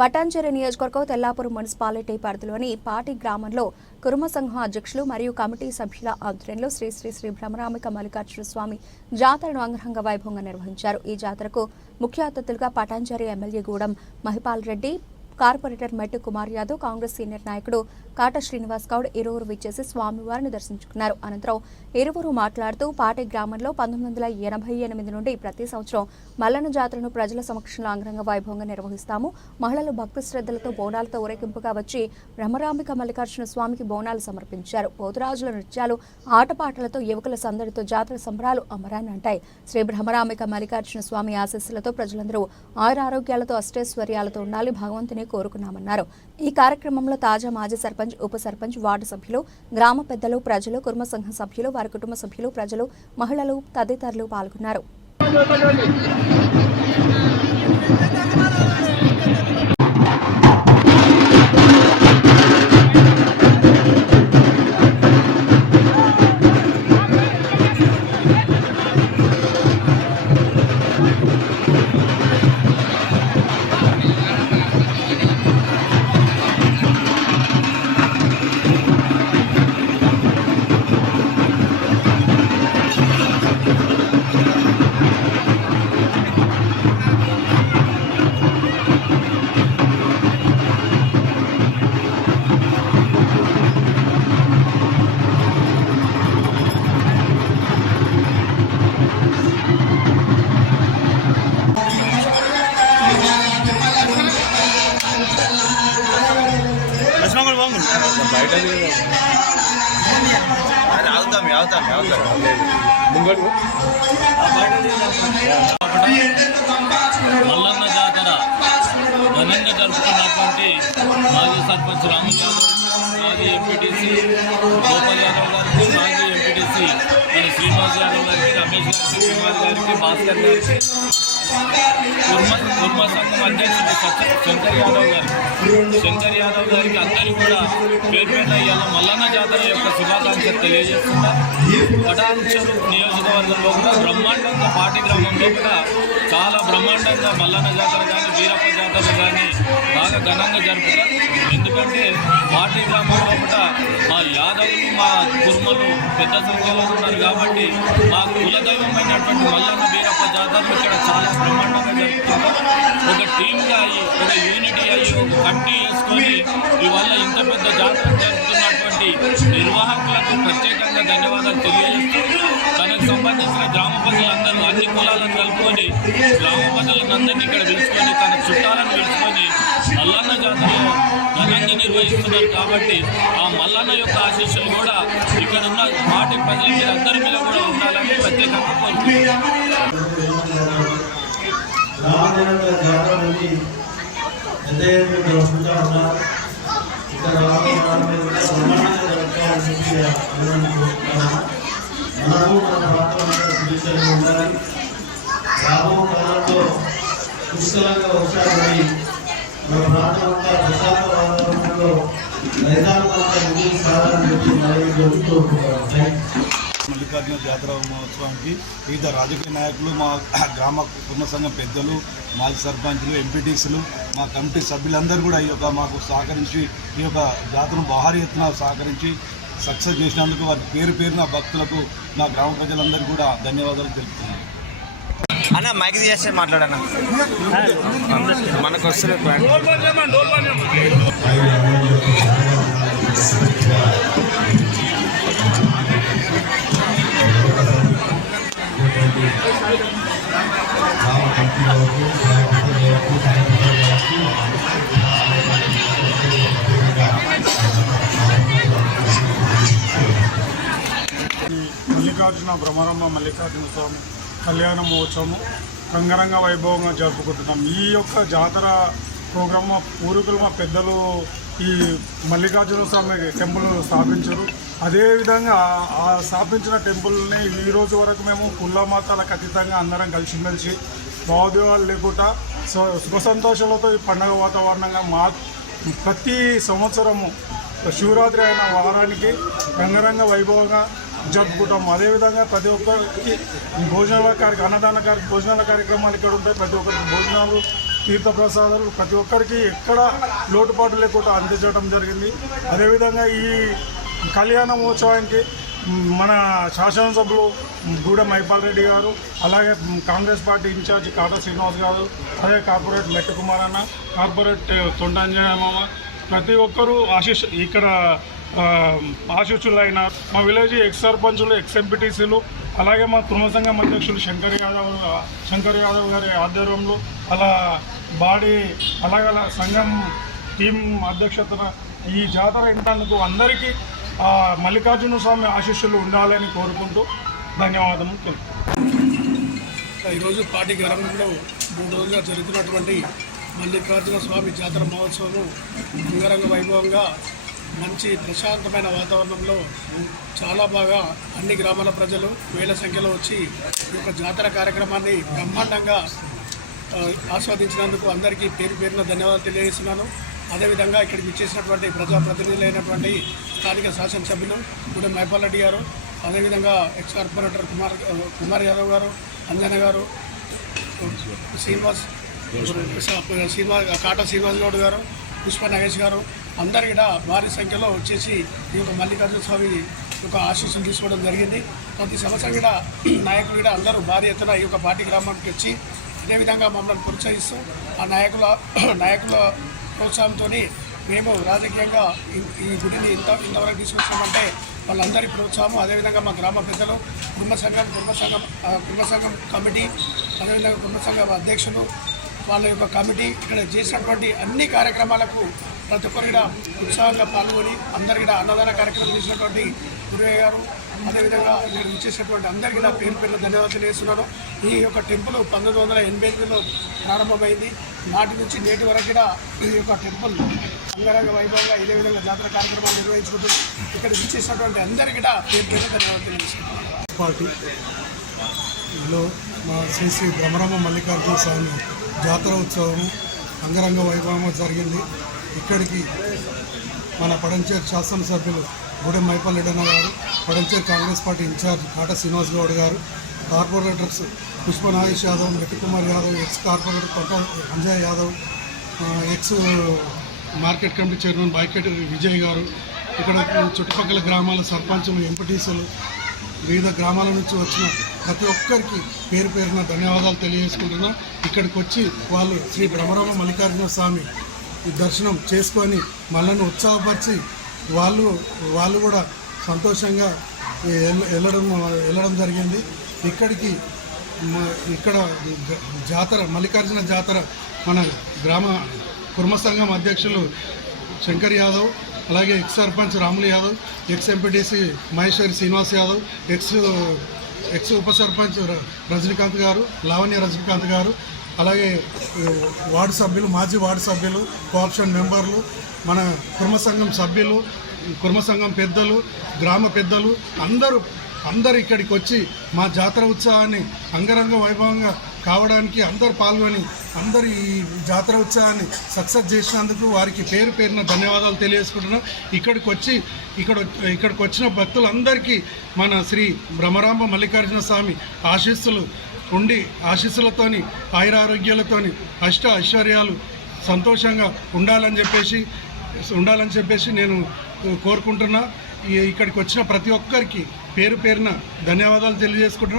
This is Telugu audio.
పటాన్చెరు నియోజకవర్గం తెల్లాపూర్ మున్సిపాలిటీ పరిధిలోని పాటి గ్రామంలో కుర్మ సంఘం అధ్యక్షులు మరియు కమిటీ సభ్యుల ఆధ్వర్యంలో శ్రీ శ్రీ శ్రీ బ్రహ్మరామిక మల్లికార్జున స్వామి జాతరను అంగరంగ వైభవంగా నిర్వహించారు. ఈ జాతరకు ముఖ్య అతిథులుగా పటాన్చెరు ఎమ్మెల్యే గూడెం మహిపాల్ రెడ్డి, కార్పొరేటర్ మెట్టు కుమార్ యాదవ్, కాంగ్రెస్ సీనియర్ నాయకుడు కాట శ్రీనివాస్ గౌడ్ ఇరువురు విచ్చేసి స్వామివారిని దర్శించుకున్నారు. అనంతరం ఇరువురు మాట్లాడుతూ పాటి గ్రామంలో 1988 నుండి ప్రతి సంవత్సరం మల్లన్న జాతరను ప్రజల సమక్షంలో అంగరంగ వైభవంగా నిర్వహిస్తాము. మహిళలు భక్తి శ్రద్ధలతో బోనాలతో ఊరేగింపుగా వచ్చి బ్రహ్మరామిక మల్లికార్జున స్వామికి బోనాలు సమర్పించారు. పోతురాజుల నృత్యాలు, ఆటపాటలతో యువకుల సందడితో జాతర సంబరాలు అమరాన్ని అంటాయి. శ్రీ బ్రహ్మరామిక మల్లికార్జున స్వామి ఆశీస్సులతో ప్రజలందరూ ఆయురారోగ్యాలతో అష్టైశ్వర్యాలతో ఉండాలి భగవంతుని కోరుకున్నామన్నారు. ఈ కార్యక్రమంలో తాజా మాజీ సర్పంచ్, ఉప సర్పంచ్, వార్డు సభ్యులు, గ్రామ పెద్దలు, ప్రజలు, కుర్మ సంఘం సభ్యులు, వారి కుటుంబ సభ్యులు, ప్రజలు, మహిళలు తదితరులు పాల్గొన్నారు. మల్లన్న జాతర ఘనంగా జరుపుకున్నటువంటి మాజీ సర్పంచ్ రాములు యాదవ్, మాజీ ఎంపీటీసీ గోపాల్ యాదవ్ గారికి, మాజీ ఎంపీటీసీ మన శ్రీనివాస్ యాదవ్ గారికి, రమేష్ గారికి, శ్రీనివాస్ గారికి, భాస్కర్ గారికి, కుర్మ సంఘం అధ్యక్షుడు శంకర్ యాదవ్ గారికి అందరూ కూడా పేరు పేరున ఇవాళ మల్లన్న జాతర యొక్క శుభాకాంక్షలు తెలియజేస్తున్నారు. పటాన్చెరు నియోజకవర్గంలో కూడా బ్రహ్మాండంగా పాటి గ్రామంలో కూడా చాలా బ్రహ్మాండంగా మల్లన్న జాతర కానీ, వీరప్ప జాతర కానీ బాగా ఘనంగా జరుపుతారు. ఎందుకంటే పాటి గ్రామంలో కూడా మా యాదవులు, మా కుర్మలు పెద్ద సంఖ్యలో ఉన్నారు కాబట్టి మా కులదైవమైనటువంటి మల్లన్న వీరప్ప జాతరలు ఇక్కడ చాలా బ్రహ్మాండంగా జరుపుతున్నారు. ఒక టీమ్గా అయ్యి, ఒక యూనిటీ అయ్యి, ఒక కమిటీ వేసుకొని ఇవాళ ఇంత పెద్ద జాతర జరుపుతున్నటువంటి నిర్వాహకులకు ప్రత్యేకంగా ధన్యవాదాలు తెలియజేస్తూ, తనకు సంబంధించిన గ్రామ ప్రజలందరూ అన్ని కులాలను కలుపుకొని గ్రామ ప్రజలందరినీ ఇక్కడ పిలుచుకొని తన చుట్టాలను పిలుచుకొని మల్లన్న జాతరలో ఘనంగా నిర్వహిస్తున్నారు. కాబట్టి ఆ మల్లన్న యొక్క ఆశీస్సులు కూడా ఇక్కడ ఉన్న పార్టీ ప్రజల మీద అందరి మీద కూడా ఉండాలని ప్రత్యేకంగా కోరుకుంటున్నారు. పుష్కలంగా వచ్చారని మన ప్రాంతం అంతా ప్రశాంత వాతావరణంలో రైతాంగంతా ముందుకు సాగాలని చెప్పి మల్లికార్జున జాతర మహోత్సవానికి వివిధ రాజకీయ నాయకులు, మా గ్రామ కుటుంబ సంఘం పెద్దలు, మాజీ సర్పంచులు, ఎంపీటీసీలు, మా కమిటీ సభ్యులందరూ కూడా ఈ యొక్క మాకు సహకరించి ఈ యొక్క జాతరను భారీ ఎత్తున సహకరించి సక్సెస్ చేసినందుకు వారి పేరు పేరున భక్తులకు నా గ్రామ ప్రజలందరూ కూడా ధన్యవాదాలు తెలుపుతున్నాను. అన్న మైక్ చేస్తే మాట్లాడన్నా మనకు వస్తుంది. మల్లికార్జున బ్రహ్మరమ్మ మల్లికార్జున స్వామి కళ్యాణ మహోత్సవము అంగరంగ వైభవంగా జరుపుకుంటున్నాం. ఈ యొక్క జాతర ప్రోగ్రామ్ మా పూర్వీకులు, మా పెద్దలు ఈ మల్లికార్జున స్వామి టెంపుల్ స్థాపించారు. అదేవిధంగా ఆ స్థాపించిన టెంపుల్ని ఈ రోజు వరకు మేము కుల మతాలకు అతీతంగా అందరం కలిసిమెలిసి భావోద్వేగాలు లేకుండా సుఖ సంతోషాలతో ఈ పండుగ వాతావరణంగా ప్రతి సంవత్సరము శివరాత్రి అయిన వారానికి రంగరంగ వైభవంగా జరుపుకుంటాం. అదేవిధంగా ప్రతి ఒక్కరికి భోజనాల అన్నదాన భోజనాల కార్యక్రమాలు ఇక్కడ ఉంటాయి. ప్రతి ఒక్కరికి భోజనాలు తీర్థప్రసాదాలు ప్రతి ఒక్కరికి ఎక్కడ లోటుపాటు లేకుండా అందించడం జరిగింది. అదేవిధంగా ఈ కళ్యాణ మహోత్సవానికి మన శాసనసభ్యులు గూడెం మైపాల్ రెడ్డి గారు, అలాగే కాంగ్రెస్ పార్టీ ఇన్ఛార్జ్ కాటా శ్రీనివాస్ గారు, అలాగే కార్పొరేట్ మెట్టు కుమార్ అన్న, కార్పొరేట్ తొండంజయ మామ, ప్రతి ఒక్కరూ ఇక్కడ ఆశీస్సులైన మా విలేజ్ ఎక్స్ సర్పంచులు, ఎక్స్ ఎంపీటీసీలు, అలాగే మా కుటుంబ సంఘం అధ్యక్షులు శంకర్ యాదవ్ గారి ఆధ్వర్యంలో అలా అలాగే సంఘం టీం అధ్యక్షతన ఈ జాతర ఇంటందుకు అందరికీ మల్లికార్జున స్వామి ఆశీస్సులు ఉండాలని కోరుకుంటూ ధన్యవాదములు తెలుపుతున్నాను. ఈరోజు పార్టీ గ్రామంలో 3 రోజులుగా జరుగుతున్నటువంటి మల్లికార్జున స్వామి జాతర మహోత్సవం అంగరంగ వైభవంగా మంచి ప్రశాంతమైన వాతావరణంలో చాలా బాగా అన్ని గ్రామాల ప్రజలు వేల సంఖ్యలో వచ్చి ఈ యొక్క జాతర కార్యక్రమాన్ని బ్రహ్మాండంగా ఆస్వాదించినందుకు అందరికీ పేరున ధన్యవాదాలు తెలియజేస్తున్నాను. అదేవిధంగా ఇక్కడికి ఇచ్చేసినటువంటి ప్రజాప్రతినిధులైనటువంటి స్థానిక శాసనసభ్యులు గూడెం మైపాల్ రెడ్డి గారు, అదేవిధంగా ఎక్స్ కార్పొరేటర్ కుమార్ యాదవ్ గారు, అంజన గారు, కాటా శ్రీనివాస్ గౌడ్ గారు, పుష్ప నగేష్ గారు అందరు కూడా భారీ సంఖ్యలో వచ్చేసి ఈ యొక్క మల్లికార్జున స్వామి యొక్క ఆశీస్సులు తీసుకోవడం జరిగింది. ప్రతి సంవత్సరం కూడా నాయకులు కూడా అందరూ భారీ ఎత్తున ఈ యొక్క పార్టీ గ్రామానికి వచ్చి అదేవిధంగా మమ్మల్ని ప్రోత్సహిస్తూ ఆ నాయకుల ప్రోత్సాహంతో మేము రాజకీయంగా ఈ గుడిని ఇంతవరకు తీసుకొచ్చామంటే వాళ్ళందరి ప్రోత్సాహం, అదేవిధంగా మా గ్రామ పెద్దలు, కుటుంబ సంఘం కమిటీ, అదేవిధంగా కుటుంబ సంఘం అధ్యక్షులు, వాళ్ళ యొక్క కమిటీ ఇక్కడ చేసినటువంటి అన్ని కార్యక్రమాలకు ప్రతి ఒక్కరు కూడా ఉత్సాహంగా పాల్గొని అందరు కూడా అన్నదాన కార్యక్రమం చేసినటువంటి గురయ్య గారు, అదేవిధంగా ఇక్కడ ఇచ్చేసినటువంటి అందరికీ నా పేరు ధన్యవాదాలు తెలియజేస్తున్నాను. ఈ యొక్క టెంపుల్ 1988లో ప్రారంభమైంది. నాటి నుంచి నేటి వరకు కూడా ఈ యొక్క టెంపుల్ అంగరంగ వైభవంగా ఇదే విధంగా జాతర కార్యక్రమాలు నిర్వహించుకుంటుంది. ఇక్కడ ఇచ్చేసినటువంటి అందరికీ కూడా పేరు ధన్యవాదాలు తెలియజేస్తున్నాను. పార్టీలో మా శ్రీ బ్రహ్మరామ మల్లికార్జున స్వామి జాతర ఉత్సవం అంగరంగ వైభవంగా జరిగింది. ఇక్కడికి మన పడంచేరు శాసనసభ్యులు గూడెం మైపాల్ రెడ్డి గారు, పడంచేరు కాంగ్రెస్ పార్టీ ఇన్ఛార్జ్ కాటా శ్రీనివాస్ గౌడ్ గారు, కార్పొరేటర్స్ పుష్ప నాగేష్ యాదవ్, మెట్టు Kumar Yadav, ex corporator Konta Anjay Yadav, ex market committee chairman బాయ్కెట్ విజయ్ గారు, ఇక్కడ చుట్టుపక్కల గ్రామాల సర్పంచులు, ఎంపీటీసీలు, వివిధ గ్రామాల నుంచి వచ్చిన ప్రతి ఒక్కరికి పేరున ధన్యవాదాలు తెలియజేసుకుంటున్నా. ఇక్కడికి వచ్చి వాళ్ళు శ్రీ బ్రహ్మరామ మల్లికార్జున స్వామి దర్శనం చేసుకొని మనల్ని ఉత్సాహపరిచి వాళ్ళు కూడా సంతోషంగా వెళ్ళడం జరిగింది. ఇక్కడ జాతర మల్లికార్జున జాతర మన గ్రామ కుర్మ సంఘం అధ్యక్షులు శంకర్ యాదవ్, అలాగే X sarpanch Ramulu Yadav, X MPTC Maheshwari Srinivas Yadav, X ఉప సర్పంచ్ రజనీకాంత్ గారు, లావణ్య రజనీకాంత్ గారు, అలాగే వార్డు సభ్యులు, మాజీ వార్డు సభ్యులు, కోఆప్షన్ మెంబర్లు, మన కుర్మ సంఘం సభ్యులు, కుర్మ సంఘం పెద్దలు, గ్రామ పెద్దలు అందరూ ఇక్కడికి వచ్చి మా జాతర ఉత్సవాన్ని అంగరంగ వైభవంగా కావడానికి అందరు పాల్గొని అందరు ఈ జాతర ఉత్సవాన్ని సక్సెస్ చేసినందుకు వారికి పేరున ధన్యవాదాలు తెలియజేసుకుంటున్నాం. ఇక్కడికి వచ్చిన భక్తులందరికీ మన శ్రీ బ్రహ్మరామ మల్లికార్జున స్వామి ఆశీస్సులు ఉండి ఆశీస్సులతోని ఆయురారోగ్యాలతోని ఐశ్వర్యాలు సంతోషంగా ఉండాలని చెప్పేసి నేను కోరుకుంటున్నా. ఇక్కడికి వచ్చిన ప్రతి ఒక్కరికి పేరున ధన్యవాదాలు తెలియజేసుకుంటున్నా.